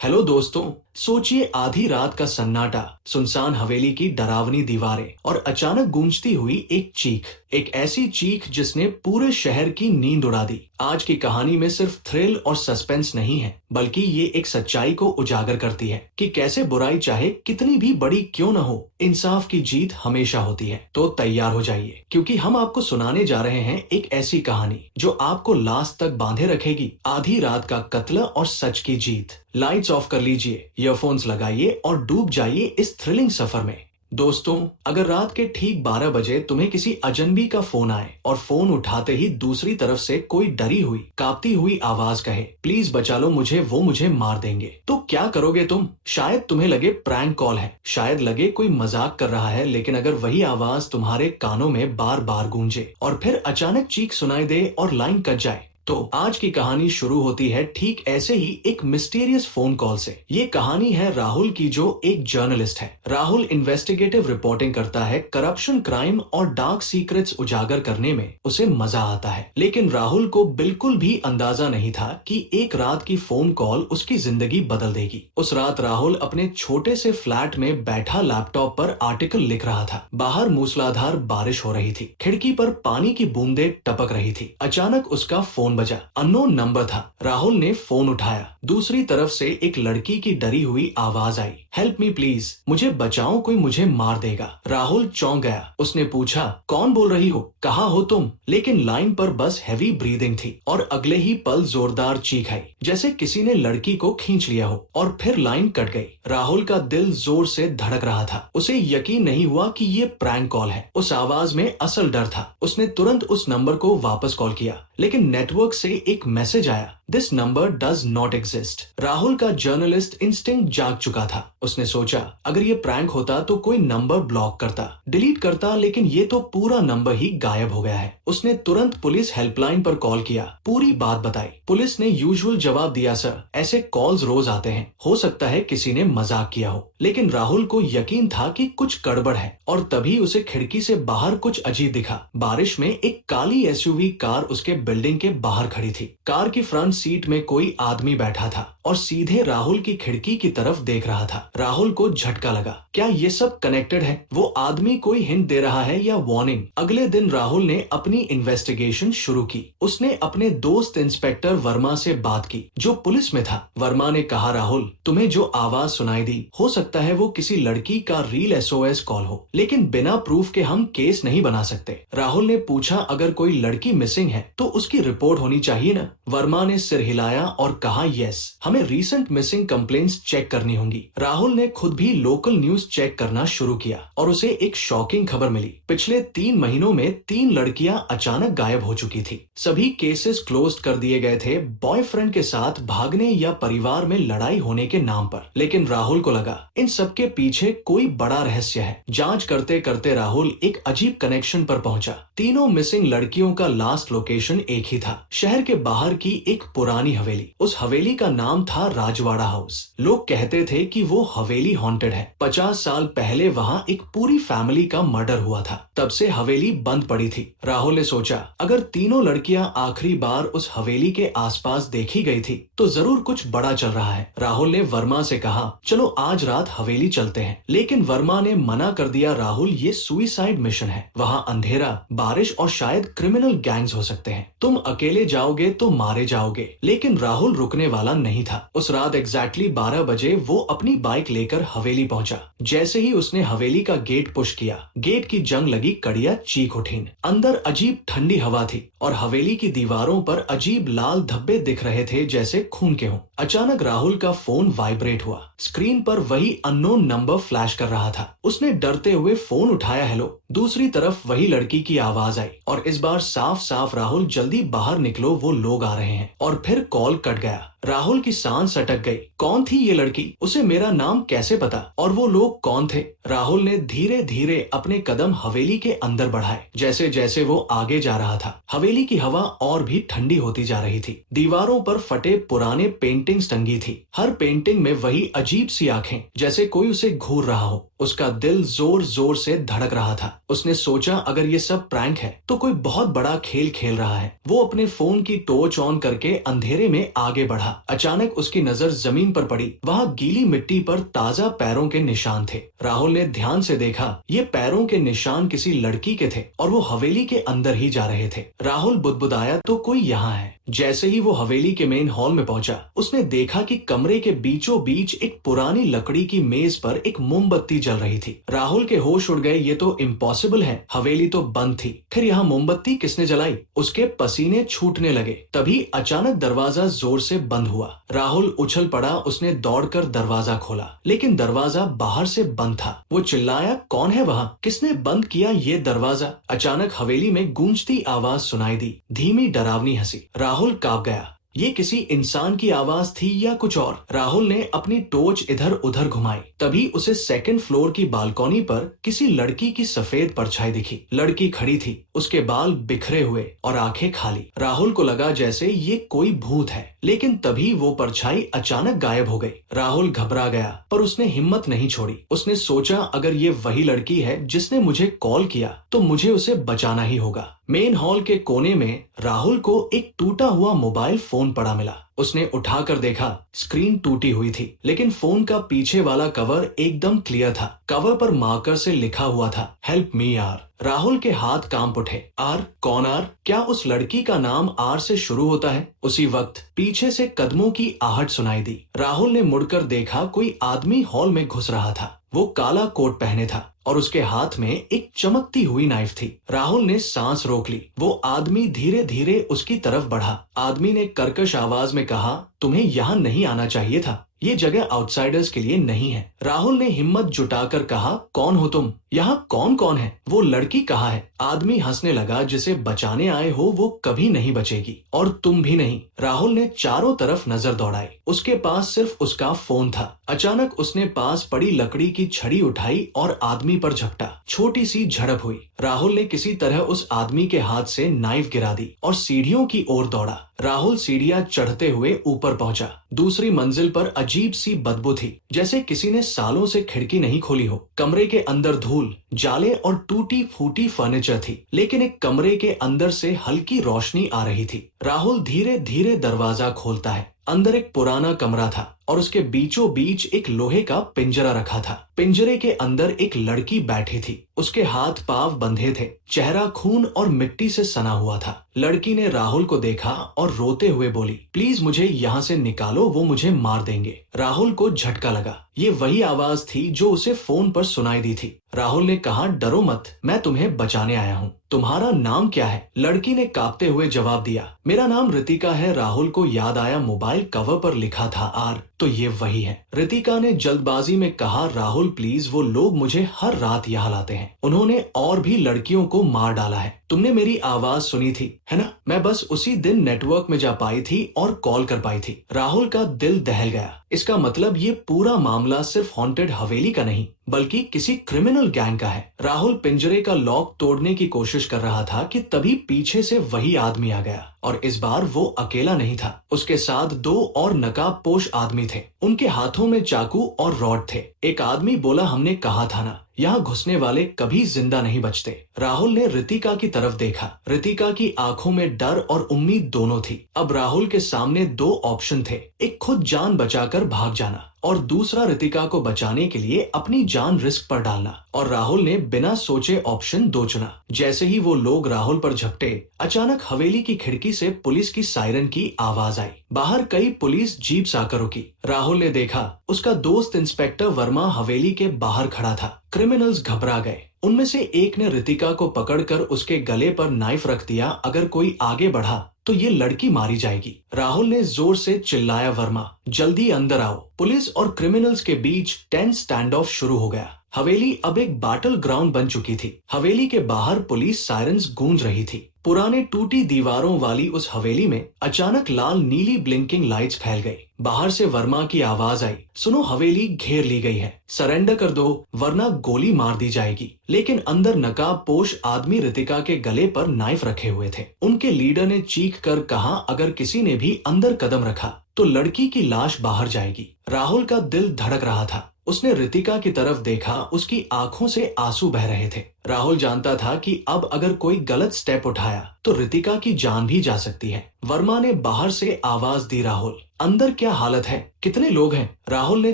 Hello दोस्तों। सोचिए आधी रात का सन्नाटा, सुनसान हवेली की डरावनी दीवारें और अचानक गूंजती हुई एक चीख। एक ऐसी चीख जिसने पूरे शहर की नींद उड़ा दी। आज की कहानी में सिर्फ थ्रिल और सस्पेंस नहीं है, बल्कि ये एक सच्चाई को उजागर करती है कि कैसे बुराई चाहे कितनी भी बड़ी क्यों न हो, इंसाफ की जीत हमेशा होती है। तो तैयार हो जाइए, क्योंकि हम आपको सुनाने जा रहे हैं एक ऐसी कहानी जो आपको लास्ट तक बांधे रखेगी। आधी रात का कत्ल और सच की जीत। लाइट्स ऑफ कर लीजिए, ईयरफोन्स लगाइए और डूब जाइए इस थ्रिलिंग सफर में। दोस्तों, अगर रात के ठीक 12 बजे तुम्हें किसी अजनबी का फोन आए और फोन उठाते ही दूसरी तरफ से कोई डरी हुई कांपती हुई आवाज कहे, प्लीज बचा लो मुझे, वो मुझे मार देंगे, तो क्या करोगे तुम? शायद तुम्हें लगे प्रैंक कॉल है, शायद लगे कोई मजाक कर रहा है, लेकिन अगर वही आवाज तुम्हारे कानों में बार बार गूंजे और फिर अचानक चीख सुनाई दे और लाइन कट जाए, तो आज की कहानी शुरू होती है ठीक ऐसे ही एक मिस्टीरियस फोन कॉल से। ये कहानी है राहुल की, जो एक जर्नलिस्ट है। राहुल इन्वेस्टिगेटिव रिपोर्टिंग करता है। करप्शन, क्राइम और डार्क सीक्रेट्स उजागर करने में उसे मजा आता है। लेकिन राहुल को बिल्कुल भी अंदाजा नहीं था कि एक रात की फोन कॉल उसकी जिंदगी बदल देगी। उस रात राहुल अपने छोटे से फ्लैट में बैठा लैपटॉप पर आर्टिकल लिख रहा था। बाहर मूसलाधार बारिश हो रही थी, खिड़की पर पानी की बूंदें टपक रही थी। अचानक उसका फोन बजा। अननोन नंबर था। राहुल ने फोन उठाया। दूसरी तरफ से एक लड़की की डरी हुई आवाज आई, हेल्प मी प्लीज, मुझे बचाओ, कोई मुझे मार देगा। राहुल चौंक गया। उसने पूछा, कौन बोल रही हो, कहाँ हो तुम? लेकिन लाइन पर बस हैवी ब्रीदिंग थी और अगले ही पल जोरदार चीख आई, जैसे किसी ने लड़की को खींच लिया हो। और फिर लाइन कट गई। राहुल का दिल जोर से धड़क रहा था। उसे यकीन नहीं हुआ कि ये प्रैंक कॉल है। उस आवाज में असल डर था। उसने तुरंत उस नंबर को वापस कॉल किया, लेकिन नेटवर्क से एक मैसेज आया, this number does not exist. Rahul का जर्नलिस्ट इंस्टिंक्ट जाग चुका था। उसने सोचा, अगर ये प्रैंक होता तो कोई नंबर ब्लॉक करता, डिलीट करता, लेकिन ये तो पूरा नंबर ही गायब हो गया है। उसने तुरंत पुलिस हेल्पलाइन पर कॉल किया, पूरी बात बताई। पुलिस ने यूजुअल जवाब दिया, सर ऐसे कॉल्स रोज आते हैं, हो सकता है किसी ने मजाक किया हो। लेकिन राहुल को यकीन था कि कुछ गड़बड़ है। और तभी उसे खिड़की से बाहर कुछ अजीब दिखा। बारिश में एक काली एसयूवी कार उसके बिल्डिंग के बाहर खड़ी थी। कार की फ्रंट सीट में कोई आदमी बैठा था और सीधे राहुल की खिड़की की तरफ देख रहा था। राहुल को झटका लगा, क्या ये सब कनेक्टेड है? वो आदमी कोई हिंट दे रहा है या वार्निंग? अगले दिन राहुल ने अपनी इन्वेस्टिगेशन शुरू की। उसने अपने दोस्त इंस्पेक्टर वर्मा से बात की, जो पुलिस में था। वर्मा ने कहा, राहुल, तुम्हें जो आवाज सुनाई दी, हो सकता है वो किसी लड़की का रील एसओएस कॉल हो, लेकिन बिना प्रूफ के हम केस नहीं बना सकते। राहुल ने पूछा, अगर कोई लड़की मिसिंग है तो उसकी रिपोर्ट होनी चाहिए ना? वर्मा ने सिर हिलाया और कहा, यस, हमें रीसेंट मिसिंग कंप्लेंट्स चेक करनी होंगी। राहुल ने खुद भी लोकल न्यूज चेक करना शुरू किया और उसे एक शॉकिंग खबर मिली। पिछले 3 महीनों में 3 लड़कियां अचानक गायब हो चुकी थी। सभी केसेस क्लोज कर दिए गए थे, बॉयफ्रेंड के साथ भागने या परिवार में लड़ाई होने के नाम पर। लेकिन राहुल को लगा, इन सब के पीछे कोई बड़ा रहस्य है। जांच करते करते राहुल एक अजीब कनेक्शन पर पहुंचा। तीनों मिसिंग लड़कियों का लास्ट लोकेशन एक ही था, शहर के बाहर की एक पुरानी हवेली। उस हवेली का नाम था राजवाड़ा हाउस। लोग कहते थे कि वो हवेली हॉन्टेड है। 50 साल पहले वहाँ एक पूरी फैमिली का मर्डर हुआ था। तब से हवेली बंद पड़ी थी। राहुल ने सोचा, अगर तीनों लड़कियां आखिरी बार उस हवेली के आसपास देखी गई थी तो जरूर कुछ बड़ा चल रहा है। राहुल ने वर्मा से कहा, चलो आज रात हवेली चलते हैं। लेकिन वर्मा ने मना कर दिया, राहुल, ये सुइसाइड मिशन है। वहाँ अंधेरा, बारिश और शायद क्रिमिनल गैंग्स हो सकते हैं। तुम अकेले जाओगे तो मारे जाओगे। लेकिन राहुल रुकने वाला नहीं था। उस रात एग्जैक्टली 12 बजे वो अपनी बाइक लेकर हवेली पहुंचा। जैसे ही उसने हवेली का गेट पुश किया, गेट की जंग लगी कड़िया चीख उठी। अंदर अजीब ठंडी हवा थी और हवेली की दीवारों पर अजीब लाल धब्बे दिख रहे थे, जैसे खून के हों। अचानक राहुल का फोन वाइब्रेट हुआ। स्क्रीन पर वही अननोन नंबर फ्लैश कर रहा था। उसने डरते हुए फोन उठाया। हेलो। दूसरी तरफ वही लड़की की आवाज आई और इस बार साफ साफ, राहुल जल्दी बाहर निकलो, वो लोग आ रहे हैं। और फिर कॉल कट गया। राहुल की सांस अटक गई। कौन थी ये लड़की? उसे मेरा नाम कैसे पता? और वो लोग कौन थे? राहुल ने धीरे धीरे अपने कदम हवेली के अंदर बढ़ाए। जैसे जैसे वो आगे जा रहा था, हवेली की हवा और भी ठंडी होती जा रही थी। दीवारों पर फटे पुराने पेंटिंग्स टंगी थी। हर पेंटिंग में वही अजीब सी आंखें, जैसे कोई उसे घूर रहा हो। उसका दिल जोर जोर से धड़क रहा था। उसने सोचा, अगर ये सब प्रैंक है तो कोई बहुत बड़ा खेल खेल रहा है। वो अपने फोन की टॉर्च ऑन करके अंधेरे में आगे बढ़ा। था। अचानक उसकी नजर जमीन पर पड़ी। वहाँ गीली मिट्टी पर ताजा पैरों के निशान थे। राहुल ने ध्यान से देखा, ये पैरों के निशान किसी लड़की के थे और वो हवेली के अंदर ही जा रहे थे। राहुल बुदबुदाया, तो कोई यहाँ है। जैसे ही वो हवेली के मेन हॉल में पहुंचा, उसने देखा कि कमरे के बीचों बीच एक पुरानी लकड़ी की मेज पर एक मोमबत्ती जल रही थी। राहुल के होश उड़ गए, ये तो इम्पॉसिबल है, हवेली तो बंद थी, फिर यहाँ मोमबत्ती किसने जलाई? उसके पसीने छूटने लगे। तभी अचानक दरवाजा जोर से बंद हुआ। राहुल उछल पड़ा, उसने दौड़कर दरवाजा खोला, लेकिन दरवाजा बाहर से बंद था। वो चिल्लाया, कौन है वहाँ? किसने बंद किया ये दरवाजा? अचानक हवेली में गूंजती आवाज सुनाई दी, धीमी डरावनी हंसी। राहुल कांप गया। ये किसी इंसान की आवाज थी या कुछ और? राहुल ने अपनी टॉर्च इधर उधर घुमाई। तभी उसे सेकंड फ्लोर की बालकनी पर किसी लड़की की सफेद परछाई दिखी। लड़की खड़ी थी, उसके बाल बिखरे हुए और आंखें खाली। राहुल को लगा जैसे ये कोई भूत है, लेकिन तभी वो परछाई अचानक गायब हो गई। राहुल घबरा गया, पर उसने हिम्मत नहीं छोड़ी। उसने सोचा, अगर ये वही लड़की है जिसने मुझे कॉल किया, तो मुझे उसे बचाना ही होगा। मेन हॉल के कोने में राहुल को एक टूटा हुआ मोबाइल फोन पड़ा मिला। उसने उठाकर देखा, स्क्रीन टूटी हुई थी, लेकिन फोन का पीछे वाला कवर एकदम क्लियर था। कवर पर मार्कर से लिखा हुआ था, हेल्प मी आर। राहुल के हाथ कांप उठे। आर? कौन आर? क्या उस लड़की का नाम आर से शुरू होता है? उसी वक्त पीछे से कदमों की आहट सुनाई दी। राहुल ने मुड़कर देखा, कोई आदमी हॉल में घुस रहा था। वो काला कोट पहने था और उसके हाथ में एक चमकती हुई नाइफ थी। राहुल ने सांस रोक ली। वो आदमी धीरे धीरे उसकी तरफ बढ़ा। आदमी ने कर्कश आवाज में कहा, तुम्हें यहाँ नहीं आना चाहिए था, ये जगह आउटसाइडर्स के लिए नहीं है। राहुल ने हिम्मत जुटाकर कहा, कौन हो तुम? यहाँ कौन कौन है? वो लड़की कहाँ है? आदमी हंसने लगा, जिसे बचाने आए हो वो कभी नहीं बचेगी, और तुम भी नहीं। राहुल ने चारों तरफ नजर दौड़ाई। उसके पास सिर्फ उसका फोन था। अचानक उसने पास पड़ी लकड़ी की छड़ी उठाई और आदमी पर झपटा। छोटी सी झड़प हुई। राहुल ने किसी तरह उस आदमी के हाथ से नाइफ गिरा दी और सीढ़ियों की ओर दौड़ा। राहुल सीढ़ियां चढ़ते हुए ऊपर पहुंचा। दूसरी मंजिल पर अजीब सी बदबू थी, जैसे किसी ने सालों से खिड़की नहीं खोली हो। कमरे के अंदर धूल, जाले और टूटी फूटी फर्नीचर थी, लेकिन एक कमरे के अंदर से हल्की रोशनी आ रही थी। राहुल धीरे धीरे दरवाजा खोलता है। अंदर एक पुराना कमरा था और उसके बीचों बीच एक लोहे का पिंजरा रखा था। पिंजरे के अंदर एक लड़की बैठी थी। उसके हाथ पांव बंधे थे, चेहरा खून और मिट्टी से सना हुआ था। लड़की ने राहुल को देखा और रोते हुए बोली, प्लीज मुझे यहाँ से निकालो, वो मुझे मार देंगे। राहुल को झटका लगा। ये वही आवाज थी जो उसे फोन पर सुनाई दी थी। राहुल ने कहा, डरो मत, मैं तुम्हें बचाने आया हूँ। तुम्हारा नाम क्या है? लड़की ने कांपते हुए जवाब दिया, मेरा नाम रितिका है। राहुल को याद आया, मोबाइल कवर पर लिखा था आर, तो ये वही है। रितिका ने जल्दबाजी में कहा, राहुल प्लीज, वो लोग मुझे हर रात यहाँ लाते हैं, उन्होंने और भी लड़कियों को मार डाला है। तुमने मेरी आवाज सुनी थी, है ना? मैं बस उसी दिन नेटवर्क में जा पाई थी और कॉल कर पाई थी। राहुल का दिल दहल गया। इसका मतलब ये पूरा मामला सिर्फ हॉन्टेड हवेली का नहीं, बल्कि किसी क्रिमिनल गैंग का है। राहुल पिंजरे का लॉक तोड़ने की कोशिश कर रहा था कि तभी पीछे से वही आदमी आ गया, और इस बार वो अकेला नहीं था। उसके साथ दो और नकाबपोश आदमी थे। उनके हाथों में चाकू और रॉड थे। एक आदमी बोला, हमने कहा था ना, यहाँ घुसने वाले कभी जिंदा नहीं बचते। राहुल ने रितिका की तरफ देखा। रितिका की आंखों में डर और उम्मीद दोनों थी। अब राहुल के सामने दो ऑप्शन थे, एक खुद जान बचाकर भाग जाना और दूसरा रितिका को बचाने के लिए अपनी जान रिस्क पर डालना। और राहुल ने बिना सोचे ऑप्शन 2 चुना। जैसे ही वो लोग राहुल पर झपटे, अचानक हवेली की खिड़की से पुलिस की सायरन की आवाज आई। बाहर कई पुलिस जीप्स आकर रुकी। राहुल ने देखा, उसका दोस्त इंस्पेक्टर वर्मा हवेली के बाहर खड़ा था। क्रिमिनल्स घबरा गए। उनमें से एक ने रितिका को पकड़कर उसके गले पर नाइफ रख दिया, अगर कोई आगे बढ़ा तो ये लड़की मारी जाएगी। राहुल ने जोर से चिल्लाया, वर्मा जल्दी अंदर आओ। पुलिस और क्रिमिनल्स के बीच टेंस स्टैंड ऑफ शुरू हो गया। हवेली अब एक बैटल ग्राउंड बन चुकी थी। हवेली के बाहर पुलिस सायरन्स गूंज रही थी। पुराने टूटी दीवारों वाली उस हवेली में अचानक लाल नीली ब्लिंकिंग लाइट्स फैल गई। बाहर से वर्मा की आवाज आई, सुनो, हवेली घेर ली गई है, सरेंडर कर दो वरना गोली मार दी जाएगी। लेकिन अंदर नकाबपोश आदमी रितिका के गले पर नाइफ रखे हुए थे। उनके लीडर ने चीख कर कहा, अगर किसी ने भी अंदर कदम रखा तो लड़की की लाश बाहर जाएगी। राहुल का दिल धड़क रहा था। उसने रितिका की तरफ देखा, उसकी आंखों से आंसू बह रहे थे। राहुल जानता था कि अब अगर कोई गलत स्टेप उठाया तो रितिका की जान भी जा सकती है। वर्मा ने बाहर से आवाज दी, राहुल अंदर क्या हालत है, कितने लोग हैं? राहुल ने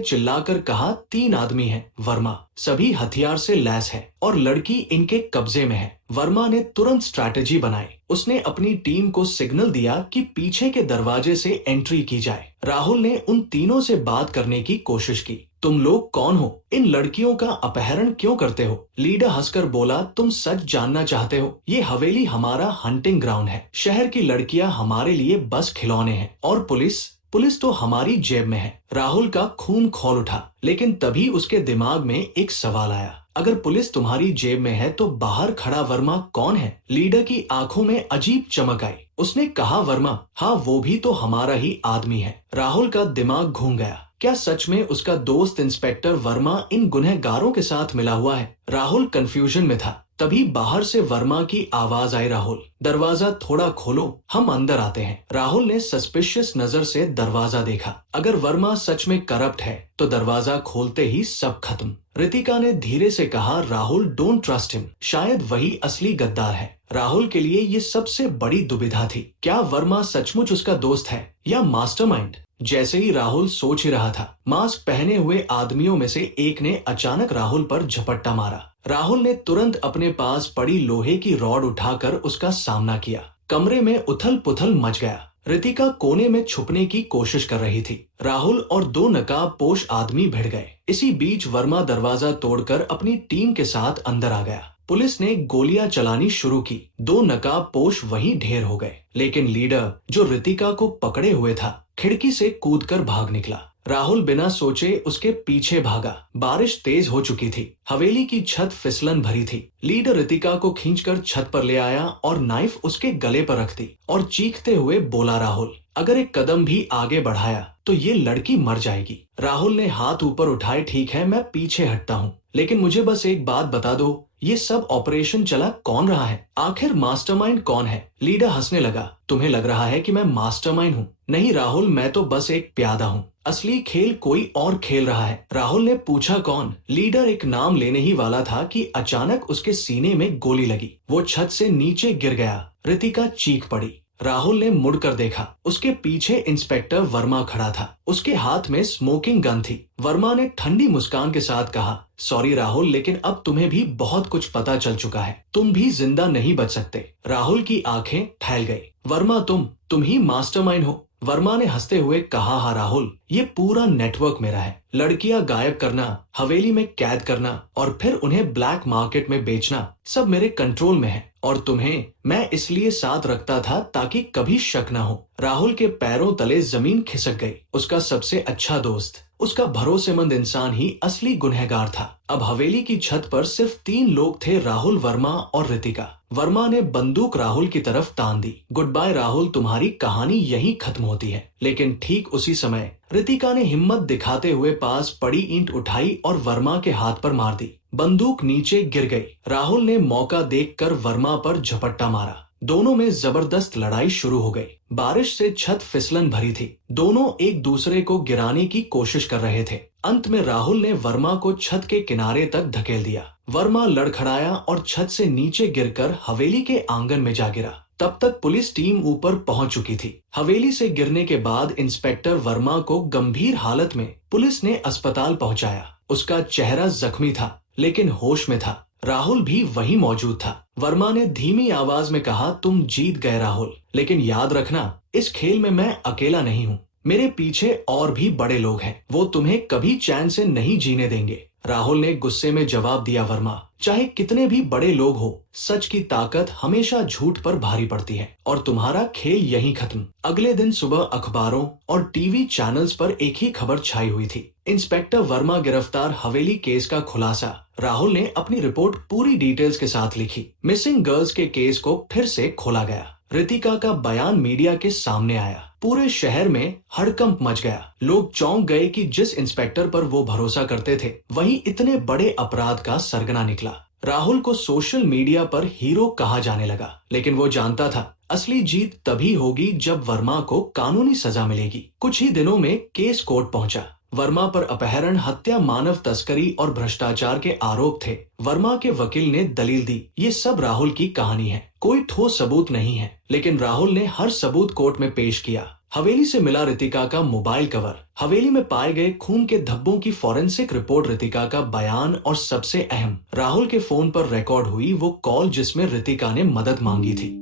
चिल्लाकर कहा, 3 आदमी हैं वर्मा, सभी हथियार से लैस है और लड़की इनके कब्जे में है। वर्मा ने तुरंत स्ट्रैटेजी बनाई। उसने अपनी टीम को सिग्नल दिया कि पीछे के दरवाजे से एंट्री की जाए। राहुल ने उन तीनों से बात करने की कोशिश की। तुम लोग कौन हो? इन लड़कियों का अपहरण क्यों करते हो? लीडर हंसकर बोला, तुम सच जानना चाहते हो? ये हवेली हमारा हंटिंग ग्राउंड है। शहर की लड़कियां हमारे लिए बस खिलौने हैं और पुलिस पुलिस तो हमारी जेब में है। राहुल का खून खौल उठा, लेकिन तभी उसके दिमाग में एक सवाल आया, अगर पुलिस तुम्हारी जेब में है तो बाहर खड़ा वर्मा कौन है? लीडर की आंखों में अजीब चमक आई। उसने कहा, वर्मा, हाँ वो भी तो हमारा ही आदमी है। राहुल का दिमाग घूम गया। क्या सच में उसका दोस्त इंस्पेक्टर वर्मा इन गुनहगारों के साथ मिला हुआ है? राहुल कंफ्यूजन में था। तभी बाहर से वर्मा की आवाज आई, राहुल दरवाजा थोड़ा खोलो, हम अंदर आते हैं। राहुल ने सस्पिशियस नजर से दरवाजा देखा। अगर वर्मा सच में करप्ट है तो दरवाजा खोलते ही सब खत्म। रितिका ने धीरे से कहा, राहुल डोंट ट्रस्ट हिम, शायद वही असली गद्दार है। राहुल के लिए ये सबसे बड़ी दुविधा थी, क्या वर्मा सचमुच उसका दोस्त है या मास्टरमाइंड? जैसे ही राहुल सोच ही रहा था, मास्क पहने हुए आदमियों में से एक ने अचानक राहुल पर झपट्टा मारा। राहुल ने तुरंत अपने पास पड़ी लोहे की रॉड उठाकर उसका सामना किया। कमरे में उथल पुथल मच गया। रितिका कोने में छुपने की कोशिश कर रही थी। राहुल और 2 नकाबपोश आदमी भिड़ गए। इसी बीच वर्मा दरवाजा तोड़कर अपनी टीम के साथ अंदर आ गया। पुलिस ने गोलियां चलानी शुरू की। 2 नकाबपोश वहीं ढेर हो गए, लेकिन लीडर जो रितिका को पकड़े हुए था, खिड़की से कूदकर भाग निकला। राहुल बिना सोचे उसके पीछे भागा। बारिश तेज हो चुकी थी। हवेली की छत फिसलन भरी थी। लीडर रितिका को खींचकर छत पर ले आया और नाइफ उसके गले पर रख दी और चीखते हुए बोला, राहुल अगर एक कदम भी आगे बढ़ाया तो ये लड़की मर जाएगी। राहुल ने हाथ ऊपर उठाए, ठीक है मैं पीछे हटता हूँ, लेकिन मुझे बस एक बात बता दो, ये सब ऑपरेशन चला कौन रहा है? आखिर मास्टरमाइंड कौन है? लीडर हंसने लगा, तुम्हें लग रहा है कि मैं मास्टरमाइंड हूँ? नहीं राहुल, मैं तो बस एक प्यादा हूँ। असली खेल कोई और खेल रहा है। राहुल ने पूछा, कौन? लीडर एक नाम लेने ही वाला था कि अचानक उसके सीने में गोली लगी। वो छत से नीचे गिर गया। रितिका चीख पड़ी। राहुल ने मुड़कर देखा। उसके पीछे इंस्पेक्टर वर्मा खड़ा था। उसके हाथ में स्मोकिंग गन थी। वर्मा ने ठंडी मुस्कान के साथ कहा, सॉरी राहुल, लेकिन अब तुम्हें भी बहुत कुछ पता चल चुका है। तुम भी जिंदा नहीं बच सकते। राहुल की आंखें फैल गई। वर्मा, तुम ही मास्टरमाइंड हो? वर्मा ने हंसते हुए कहा, हाँ राहुल, ये पूरा नेटवर्क मेरा है। लड़कियां गायब करना, हवेली में कैद करना और फिर उन्हें ब्लैक मार्केट में बेचना, सब मेरे कंट्रोल में है। और तुम्हें मैं इसलिए साथ रखता था ताकि कभी शक न हो। राहुल के पैरों तले जमीन खिसक गई। उसका सबसे अच्छा दोस्त, उसका भरोसेमंद इंसान ही असली गुनहगार था। अब हवेली की छत पर सिर्फ 3 लोग थे, राहुल, वर्मा और रितिका। वर्मा ने बंदूक राहुल की तरफ तान दी। गुड बाय राहुल, तुम्हारी कहानी यहीं खत्म होती है। लेकिन ठीक उसी समय रितिका ने हिम्मत दिखाते हुए पास पड़ी ईंट उठाई और वर्मा के हाथ पर मार दी। बंदूक नीचे गिर गई। राहुल ने मौका देखकर वर्मा पर झपट्टा मारा। दोनों में जबरदस्त लड़ाई शुरू हो गई। बारिश से छत फिसलन भरी थी। दोनों एक दूसरे को गिराने की कोशिश कर रहे थे। अंत में राहुल ने वर्मा को छत के किनारे तक धकेल दिया। वर्मा लड़खड़ाया और छत से नीचे गिरकर हवेली के आंगन में जा गिरा। तब तक पुलिस टीम ऊपर पहुंच चुकी थी। हवेली से गिरने के बाद इंस्पेक्टर वर्मा को गंभीर हालत में पुलिस ने अस्पताल पहुंचाया। उसका चेहरा जख्मी था, लेकिन होश में था। राहुल भी वहीं मौजूद था। वर्मा ने धीमी आवाज में कहा, तुम जीत गए राहुल, लेकिन याद रखना, इस खेल में मैं अकेला नहीं हूँ। मेरे पीछे और भी बड़े लोग हैं। वो तुम्हें कभी चैन से नहीं जीने देंगे। राहुल ने गुस्से में जवाब दिया, वर्मा, चाहे कितने भी बड़े लोग हो, सच की ताकत हमेशा झूठ पर भारी पड़ती है और तुम्हारा खेल यहीं खत्म। अगले दिन सुबह अखबारों और टीवी चैनल्स पर एक ही खबर छाई हुई थी, इंस्पेक्टर वर्मा गिरफ्तार, हवेली केस का खुलासा। राहुल ने अपनी रिपोर्ट पूरी डिटेल्स के साथ लिखी। मिसिंग गर्ल्स के केस को फिर से खोला गया। रितिका का बयान मीडिया के सामने आया। पूरे शहर में हड़कंप मच गया। लोग चौंक गए कि जिस इंस्पेक्टर पर वो भरोसा करते थे, वही इतने बड़े अपराध का सरगना निकला। राहुल को सोशल मीडिया पर हीरो कहा जाने लगा, लेकिन वो जानता था असली जीत तभी होगी जब वर्मा को कानूनी सजा मिलेगी। कुछ ही दिनों में केस कोर्ट पहुंचा। वर्मा पर अपहरण, हत्या, मानव तस्करी और भ्रष्टाचार के आरोप थे। वर्मा के वकील ने दलील दी, ये सब राहुल की कहानी है, कोई ठोस सबूत नहीं है। लेकिन राहुल ने हर सबूत कोर्ट में पेश किया। हवेली से मिला रितिका का मोबाइल कवर, हवेली में पाए गए खून के धब्बों की फॉरेंसिक रिपोर्ट, रितिका का बयान और सबसे अहम, राहुल के फोन पर रिकॉर्ड हुई वो कॉल जिसमें रितिका ने मदद मांगी थी।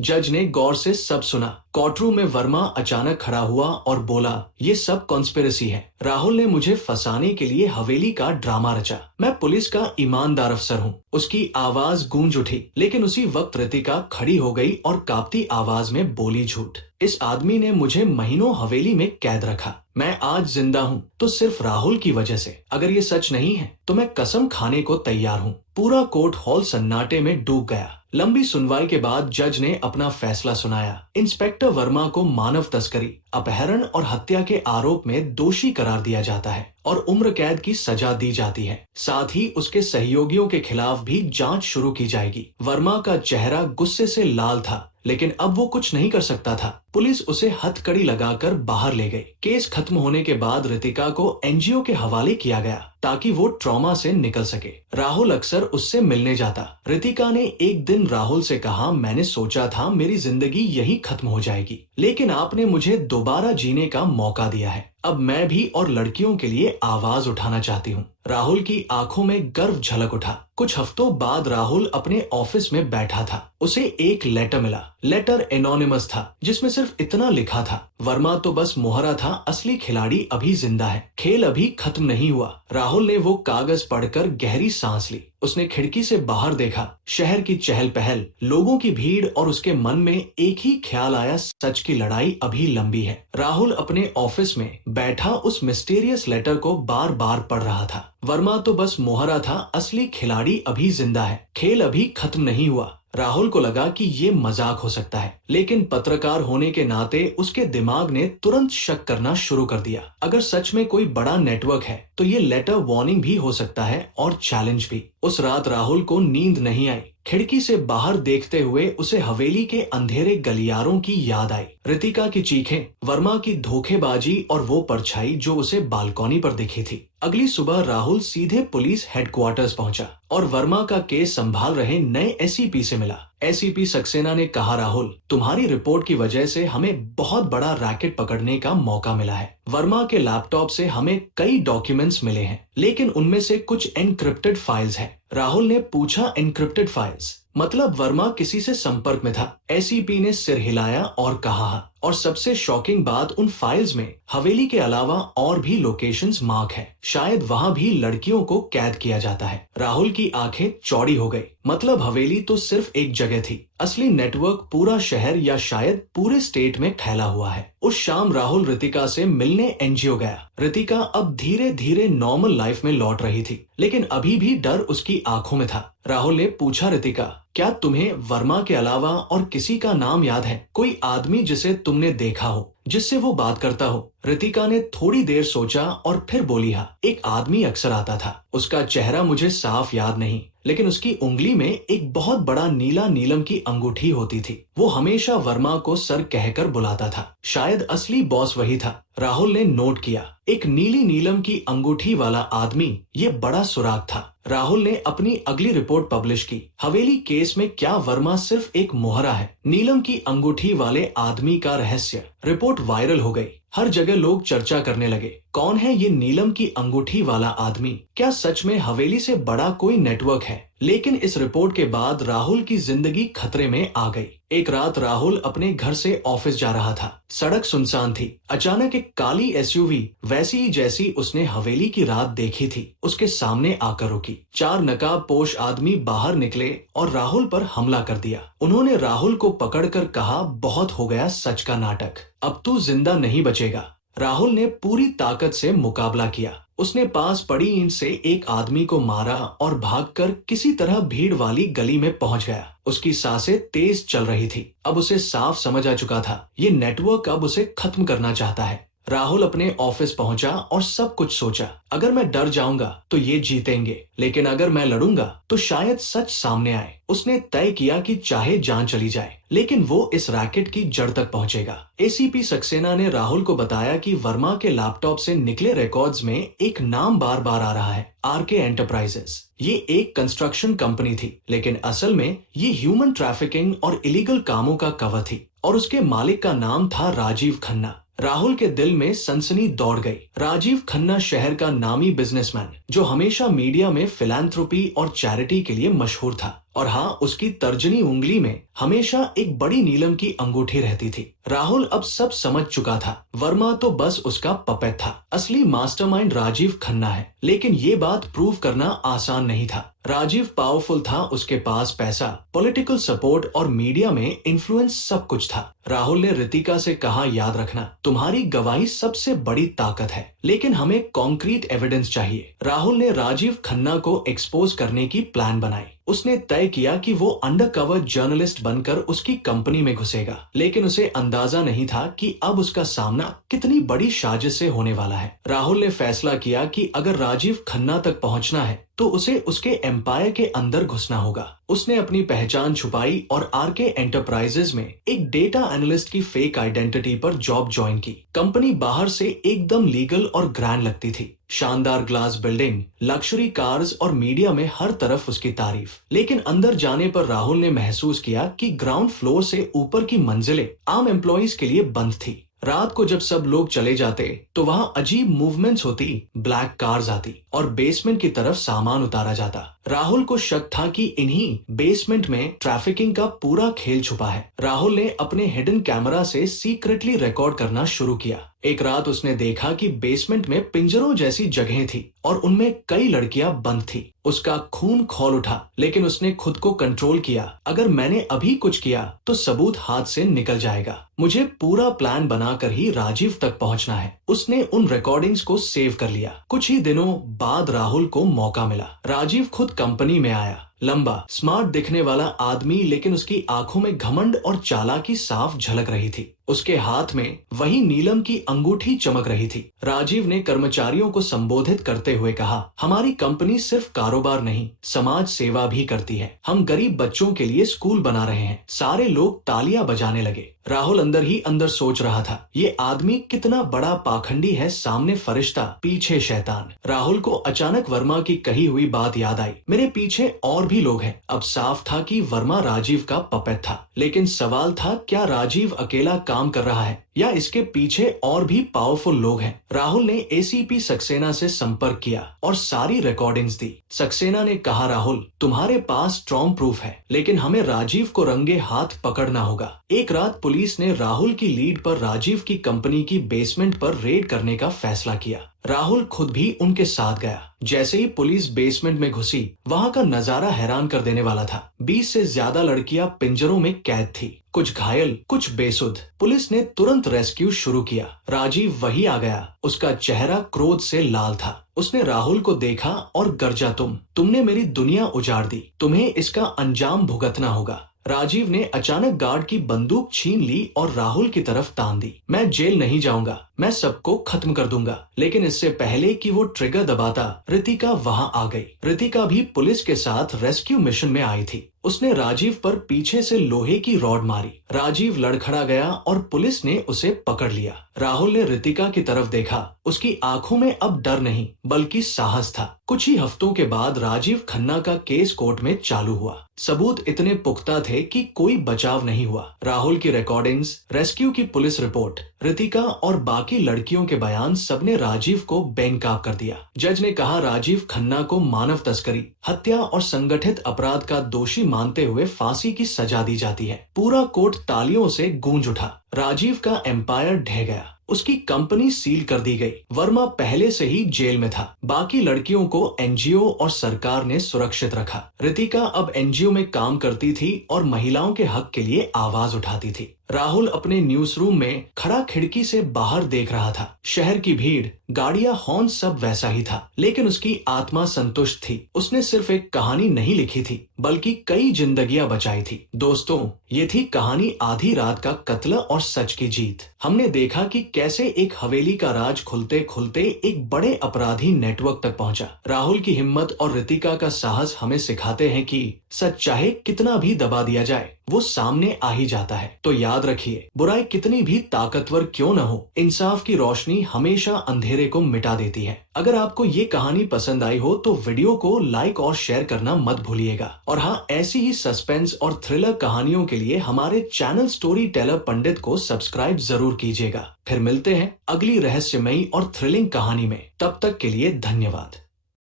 जज ने गौर से सब सुना। कोर्टरूम में वर्मा अचानक खड़ा हुआ और बोला, ये सब कॉन्स्पिरेसी है। राहुल ने मुझे फंसाने के लिए हवेली का ड्रामा रचा। मैं पुलिस का ईमानदार अफसर हूँ। उसकी आवाज गूंज उठी, लेकिन उसी वक्त रितिका खड़ी हो गई और कांपती आवाज में बोली, झूठ। इस आदमी ने मुझे महीनों हवेली में कैद रखा। मैं आज जिंदा हूँ तो सिर्फ राहुल की वजह से। अगर ये सच नहीं है तो मैं कसम खाने को तैयार हूँ। पूरा कोर्ट हॉल सन्नाटे में डूब गया। लंबी सुनवाई के बाद जज ने अपना फैसला सुनाया। इंस्पेक्टर वर्मा को मानव तस्करी, अपहरण और हत्या के आरोप में दोषी करार दिया जाता है और उम्र कैद की सजा दी जाती है। साथ ही उसके सहयोगियों के खिलाफ भी जांच शुरू की जाएगी। वर्मा का चेहरा गुस्से से लाल था, लेकिन अब वो कुछ नहीं कर सकता था। पुलिस उसे हथकड़ी लगाकर बाहर ले गई। केस खत्म होने के बाद रितिका को एनजीओ के हवाले किया गया ताकि वो ट्रॉमा से निकल सके। राहुल अक्सर उससे मिलने जाता। रितिका ने एक दिन राहुल से कहा, मैंने सोचा था मेरी जिंदगी यही खत्म हो जाएगी, लेकिन आपने मुझे दोबारा जीने का मौका दिया है। अब मैं भी और लड़कियों के लिए आवाज उठाना चाहती हूँ। राहुल की आंखों में गर्व झलक उठा। कुछ हफ्तों बाद राहुल अपने ऑफिस में बैठा था। उसे एक लेटर मिला। लेटर एनोनिमस था, जिसमें सिर्फ इतना लिखा था, वर्मा तो बस मोहरा था, असली खिलाड़ी अभी जिंदा है, खेल अभी खत्म नहीं हुआ। राहुल ने वो कागज पढ़कर गहरी सांस ली। उसने खिड़की से बाहर देखा, शहर की चहल पहल, लोगों की भीड़, और उसके मन में एक ही ख्याल आया, सच की लड़ाई अभी लंबी है। राहुल अपने ऑफिस में बैठा उस मिस्टीरियस लेटर को बार बार पढ़ रहा था। वर्मा तो बस मोहरा था, असली खिलाड़ी अभी जिंदा है, खेल अभी खत्म नहीं हुआ। राहुल को लगा कि ये मजाक हो सकता है, लेकिन पत्रकार होने के नाते उसके दिमाग ने तुरंत शक करना शुरू कर दिया। अगर सच में कोई बड़ा नेटवर्क है तो ये लेटर वार्निंग भी हो सकता है और चैलेंज भी। उस रात राहुल को नींद नहीं आई। खिड़की से बाहर देखते हुए उसे हवेली के अंधेरे गलियारों की याद आई। रितिका की चीखें, वर्मा की धोखेबाजी और वो परछाई जो उसे बालकनी पर दिखी थी। अगली सुबह राहुल सीधे पुलिस हेडक्वार्टर्स पहुंचा और वर्मा का केस संभाल रहे नए एसीपी से मिला। एसीपी सक्सेना ने कहा, राहुल, तुम्हारी रिपोर्ट की वजह से हमें बहुत बड़ा रैकेट पकड़ने का मौका मिला है। वर्मा के लैपटॉप से हमें कई डॉक्यूमेंट्स मिले हैं, लेकिन उनमें से कुछ एनक्रिप्टेड फाइल्स हैं। राहुल ने पूछा, एनक्रिप्टेड फाइल्स मतलब वर्मा किसी से संपर्क में था? एसीपी ने सिर हिलाया और कहा, और सबसे शॉकिंग बात, उन फाइल्स में हवेली के अलावा और भी लोकेशंस मार्क है। शायद वहाँ भी लड़कियों को कैद किया जाता है। राहुल की आंखें चौड़ी हो गई। मतलब हवेली तो सिर्फ एक जगह थी, असली नेटवर्क पूरा शहर या शायद पूरे स्टेट में फैला हुआ है। उस शाम राहुल रितिका से मिलने एनजीओ गया। रितिका अब धीरे धीरे नॉर्मल लाइफ में लौट रही थी, लेकिन अभी भी डर उसकी आंखों में था। राहुल ने पूछा, रितिका, क्या तुम्हें वर्मा के अलावा और किसी का नाम याद है? कोई आदमी जिसे तुमने देखा हो, जिससे वो बात करता हो? रितिका ने थोड़ी देर सोचा और फिर बोली, हाँ, एक आदमी अक्सर आता था। उसका चेहरा मुझे साफ याद नहीं, लेकिन उसकी उंगली में एक बहुत बड़ा नीला नीलम की अंगूठी होती थी। वो हमेशा वर्मा को सर कहकर बुलाता था। शायद असली बॉस वही था। राहुल ने नोट किया, एक नीली नीलम की अंगूठी वाला आदमी, ये बड़ा सुराग था। राहुल ने अपनी अगली रिपोर्ट पब्लिश की। हवेली केस में क्या वर्मा सिर्फ एक मोहरा है? नीलम की अंगूठी वाले आदमी का रहस्य। रिपोर्ट वायरल हो गई। हर जगह लोग चर्चा करने लगे, कौन है ये नीलम की अंगूठी वाला आदमी? क्या सच में हवेली से बड़ा कोई नेटवर्क है? लेकिन इस रिपोर्ट के बाद राहुल की जिंदगी खतरे में आ गई। एक रात राहुल अपने घर से ऑफिस जा रहा था। सड़क सुनसान थी। अचानक एक काली एसयूवी, वैसी ही जैसी उसने हवेली की रात देखी थी, उसके सामने आकर रुकी। 4 नकाबपोश आदमी बाहर निकले और राहुल पर हमला कर दिया। उन्होंने राहुल को पकड़कर कहा, बहुत हो गया सच का नाटक, अब तू जिंदा नहीं बचेगा। राहुल ने पूरी ताकत से मुकाबला किया। उसने पास पड़ी ईंट से एक आदमी को मारा और भागकर किसी तरह भीड़ वाली गली में पहुंच गया। उसकी सांसें तेज चल रही थी। अब उसे साफ समझ आ चुका था, ये नेटवर्क अब उसे खत्म करना चाहता है। राहुल अपने ऑफिस पहुंचा और सब कुछ सोचा। अगर मैं डर जाऊंगा तो ये जीतेंगे, लेकिन अगर मैं लड़ूंगा तो शायद सच सामने आए। उसने तय किया कि चाहे जान चली जाए, लेकिन वो इस रैकेट की जड़ तक पहुंचेगा। एसीपी सक्सेना ने राहुल को बताया कि वर्मा के लैपटॉप से निकले रिकॉर्ड्स में एक नाम बार बार आ रहा है, आरके एंटरप्राइजेस। ये एक कंस्ट्रक्शन कंपनी थी, लेकिन असल में ये ह्यूमन ट्रैफिकिंग और इलीगल कामों का कवर थी। और उसके मालिक का नाम था राजीव खन्ना। राहुल के दिल में सनसनी दौड़ गई। राजीव खन्ना शहर का नामी बिजनेसमैन जो हमेशा मीडिया में फिलैंथ्रोपी और चैरिटी के लिए मशहूर था। और हाँ, उसकी तर्जनी उंगली में हमेशा एक बड़ी नीलम की अंगूठी रहती थी। राहुल अब सब समझ चुका था। वर्मा तो बस उसका पपेट था, असली मास्टरमाइंड राजीव खन्ना है। लेकिन ये बात प्रूव करना आसान नहीं था। राजीव पावरफुल था, उसके पास पैसा, पॉलिटिकल सपोर्ट और मीडिया में इन्फ्लुएंस सब कुछ था। राहुल ने रितिका से कहा, याद रखना, तुम्हारी गवाही सबसे बड़ी ताकत है, लेकिन हमें कॉन्क्रीट एविडेंस चाहिए। राहुल ने राजीव खन्ना को एक्सपोज करने की प्लान बनाई। उसने तय किया कि वो अंडरकवर जर्नलिस्ट बनकर उसकी कंपनी में घुसेगा, लेकिन उसे अंदाजा नहीं था कि अब उसका सामना कितनी बड़ी साजिश से होने वाला है। राहुल ने फैसला किया कि अगर राजीव खन्ना तक पहुंचना है तो उसे उसके एम्पायर के अंदर घुसना होगा। उसने अपनी पहचान छुपाई और आरके एंटरप्राइजेज में एक डेटा एनालिस्ट की फेक आइडेंटिटी पर जॉब ज्वाइन की। कंपनी बाहर से एकदम लीगल और ग्रैंड लगती थी। शानदार ग्लास बिल्डिंग, लग्जरी कार्स और मीडिया में हर तरफ उसकी तारीफ। लेकिन अंदर जाने पर राहुल ने महसूस किया कि ग्राउंड फ्लोर से ऊपर की मंजिलें आम एम्प्लॉइज के लिए बंद थी। रात को जब सब लोग चले जाते तो वहां अजीब मूवमेंट्स होती, ब्लैक कार्स आती और बेसमेंट की तरफ सामान उतारा जाता। राहुल को शक था कि इन्हीं बेसमेंट में ट्रैफिकिंग का पूरा खेल छुपा है। राहुल ने अपने हिडन कैमरा से सीक्रेटली रिकॉर्ड करना शुरू किया। एक रात उसने देखा कि बेसमेंट में पिंजरों जैसी जगहें थी और उनमें कई लड़कियां बंद थी। उसका खून खौल उठा, लेकिन उसने खुद को कंट्रोल किया। अगर मैंने अभी कुछ किया तो सबूत हाथ से निकल जाएगा। मुझे पूरा प्लान बनाकर ही राजीव तक पहुंचना है। उसने उन रिकॉर्डिंग्स को सेव कर लिया। कुछ ही दिनों बाद राहुल को मौका मिला। राजीव खुद कंपनी में आया। लंबा, स्मार्ट दिखने वाला आदमी, लेकिन उसकी आंखों में घमंड और चालाकी साफ झलक रही थी। उसके हाथ में वही नीलम की अंगूठी चमक रही थी। राजीव ने कर्मचारियों को संबोधित करते हुए कहा, हमारी कंपनी सिर्फ कारोबार नहीं, समाज सेवा भी करती है। हम गरीब बच्चों के लिए स्कूल बना रहे हैं। सारे लोग तालियां बजाने लगे। राहुल अंदर ही अंदर सोच रहा था, ये आदमी कितना बड़ा पाखंडी है, सामने फरिश्ता, पीछे शैतान। राहुल को अचानक वर्मा की कही हुई बात याद आई, मेरे पीछे और भी लोग हैं। अब साफ था कि वर्मा राजीव का पपेट था, लेकिन सवाल था, क्या राजीव अकेला काम कर रहा है या इसके पीछे और भी पावरफुल लोग हैं। राहुल ने एसीपी सक्सेना से संपर्क किया और सारी रिकॉर्डिंग्स दी। सक्सेना ने कहा, राहुल, तुम्हारे पास स्ट्रॉन्ग प्रूफ है, लेकिन हमें राजीव को रंगे हाथ पकड़ना होगा। एक रात पुलिस ने राहुल की लीड पर राजीव की कंपनी की बेसमेंट पर रेड करने का फैसला किया। राहुल खुद भी उनके साथ गया। जैसे ही पुलिस बेसमेंट में घुसी, वहां का नजारा हैरान कर देने वाला था। 20 से ज्यादा लड़कियां पिंजरों में कैद थी, कुछ घायल, कुछ बेसुध। पुलिस ने तुरंत रेस्क्यू शुरू किया। राजीव वही आ गया। उसका चेहरा क्रोध से लाल था। उसने राहुल को देखा और गरजा, तुमने मेरी दुनिया उजाड़ दी, तुम्हें इसका अंजाम भुगतना होगा। राजीव ने अचानक गार्ड की बंदूक छीन ली और राहुल की तरफ तान दी। मैं जेल नहीं जाऊंगा, मैं सबको खत्म कर दूंगा। लेकिन इससे पहले कि वो ट्रिगर दबाता, रितिका वहां आ गई। रितिका भी पुलिस के साथ रेस्क्यू मिशन में आई थी। उसने राजीव पर पीछे से लोहे की रॉड मारी। राजीव लड़खड़ा गया और पुलिस ने उसे पकड़ लिया। राहुल ने रितिका की तरफ देखा। उसकी आंखों में अब डर नहीं बल्कि साहस था। कुछ ही हफ्तों के बाद राजीव खन्ना का केस कोर्ट में चालू हुआ। सबूत इतने पुख्ता थे कि कोई बचाव नहीं हुआ। राहुल की रिकॉर्डिंग्स, रेस्क्यू की पुलिस रिपोर्ट, रितिका और बाकी लड़कियों के बयान, सबने राजीव को बेनकाब कर दिया। जज ने कहा, राजीव खन्ना को मानव तस्करी, हत्या और संगठित अपराध का दोषी मानते हुए फांसी की सजा दी जाती है। पूरा कोर्ट तालियों से गूंज उठा। राजीव का एम्पायर ढह गया। उसकी कंपनी सील कर दी गई। वर्मा पहले से ही जेल में था। बाकी लड़कियों को एनजीओ और सरकार ने सुरक्षित रखा। रितिका अब एनजीओ में काम करती थी और महिलाओं के हक के लिए आवाज उठाती थी। राहुल अपने न्यूज रूम में खड़ा खिड़की से बाहर देख रहा था। शहर की भीड़, गाड़ियां, हॉर्न, सब वैसा ही था, लेकिन उसकी आत्मा संतुष्ट थी। उसने सिर्फ एक कहानी नहीं लिखी थी, बल्कि कई जिंदगियां बचाई थी। दोस्तों, ये थी कहानी आधी रात का कत्ल और सच की जीत। हमने देखा कि कैसे एक हवेली का राज खुलते खुलते एक बड़े अपराधी नेटवर्क तक पहुंचा। राहुल की हिम्मत और रितिका का साहस हमें सिखाते हैं कि सच चाहे कितना भी दबा दिया जाए, वो सामने आ ही जाता है। तो याद याद रखिए, बुराई कितनी भी ताकतवर क्यों न हो, इंसाफ की रोशनी हमेशा अंधेरे को मिटा देती है। अगर आपको ये कहानी पसंद आई हो तो वीडियो को लाइक और शेयर करना मत भूलिएगा। और हाँ, ऐसी ही सस्पेंस और थ्रिलर कहानियों के लिए हमारे चैनल स्टोरी टेलर पंडित को सब्सक्राइब जरूर कीजिएगा। फिर मिलते हैं अगली रहस्यमयी और थ्रिलिंग कहानी में। तब तक के लिए धन्यवाद।